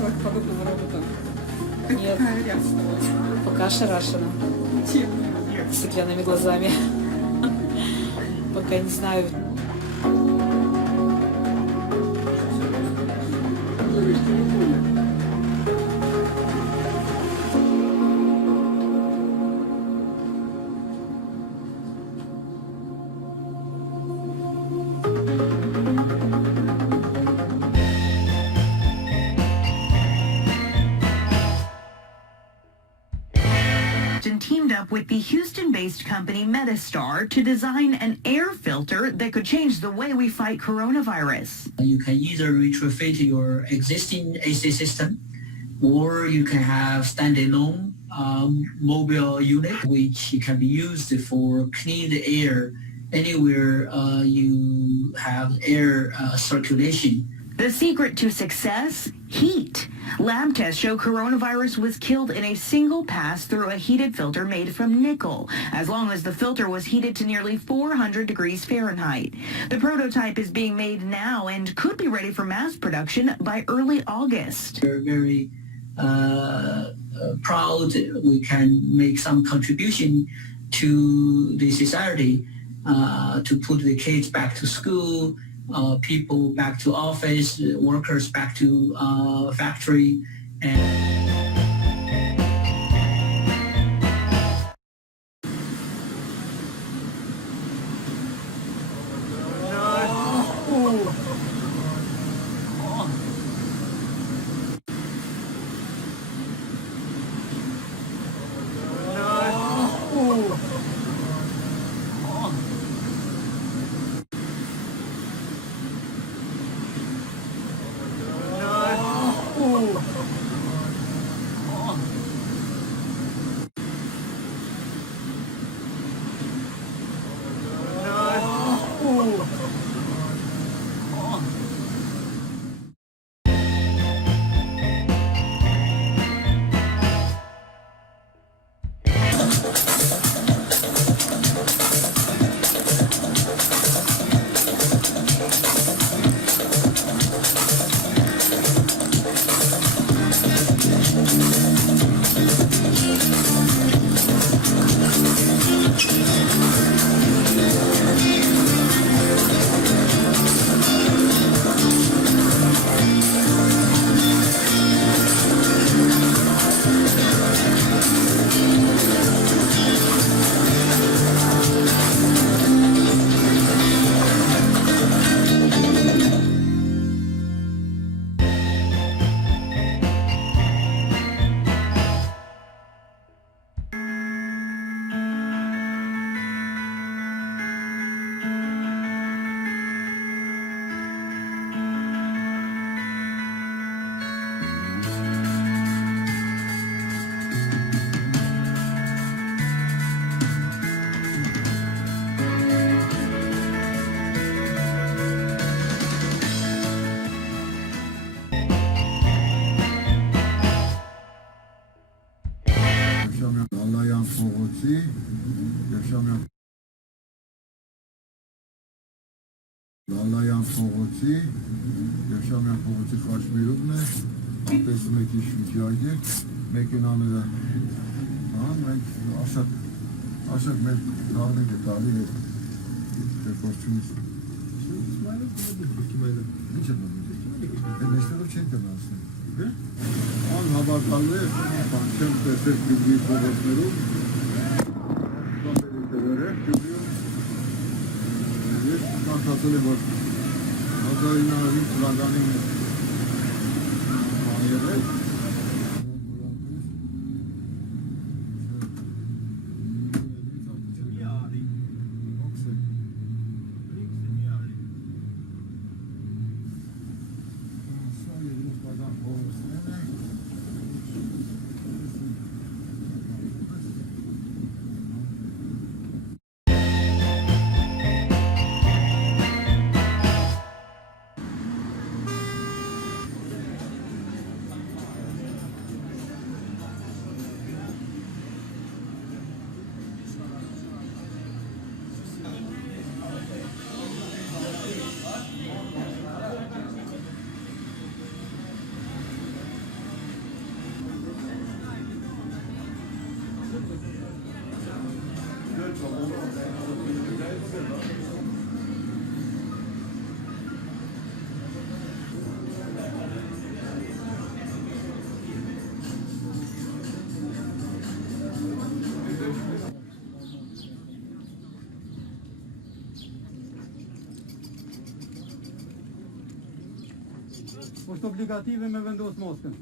человек подобного робота. Нет. Какая реакция? Пока ошарашена. Чем? Стеклянными глазами. Пока не знаю. Teamed up with the Houston-based company Metastar to design an air filter that could change the way we fight coronavirus. You can either retrofit your existing AC system, or you can have standalone mobile unit, which can be used for clean air anywhere you have air circulation. The secret to success? Heat. Lab tests show coronavirus was killed in a single pass through a heated filter made from nickel, as long as the filter was heated to nearly 400 degrees Fahrenheit. The prototype is being made now and could be ready for mass production by early August. We're very proud we can make some contribution to the society to put the kids back to school, people back to office, workers back to factory. ლალაიან ფოღოცი yaşamayan ფოღოცი ხაშმირობნე აპეს მეკი შვიჯაიდი მეკინანე და მე ასაკ მე დავნე დავი და კოსტუმის ან აბაკალე პანჩენ პერსპექტივი ფოღოცნერო Hatırlayın Hazayına bir sıradanın maniyeti. është obligative me vendos maskën.